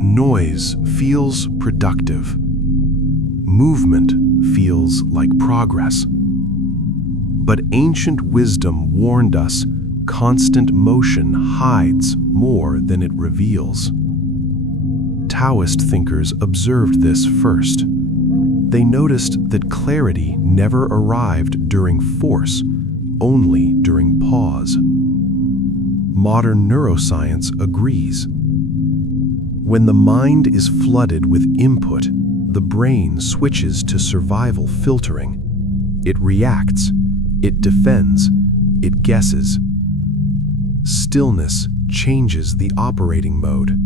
Noise feels productive. Movement feels like progress. But ancient wisdom warned us constant motion hides more than it reveals. Taoist thinkers observed this first. They noticed that clarity never arrived during force, only during pause. Modern neuroscience agrees. When the mind is flooded with input, the brain switches to survival filtering. It reacts, it defends, it guesses. Stillness changes the operating mode.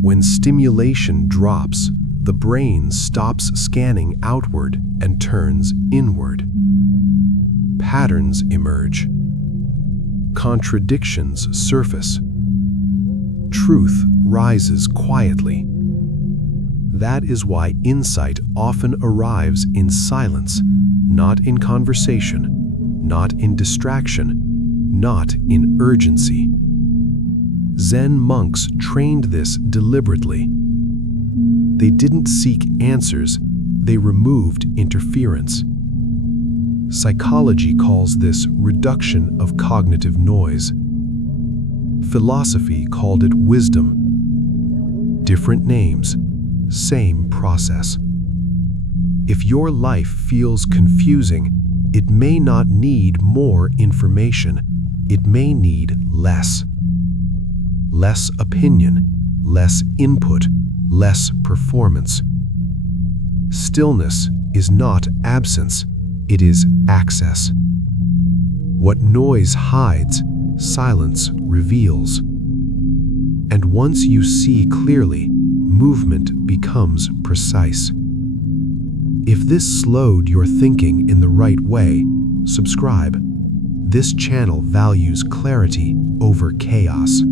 When stimulation drops, the brain stops scanning outward and turns inward. Patterns emerge. Contradictions surface. Truth rises quietly. That is why insight often arrives in silence, not in conversation, not in distraction, not in urgency. Zen monks trained this deliberately. They didn't seek answers, they removed interference. Psychology calls this reduction of cognitive noise. Philosophy called it wisdom. Different names, same process. If your life feels confusing, it may not need more information. It may need less. Less opinion, less input, less performance. Stillness is not absence, it is access. What noise hides, silence reveals. And once you see clearly, movement becomes precise. If this slowed your thinking in the right way, subscribe. This channel values clarity over chaos.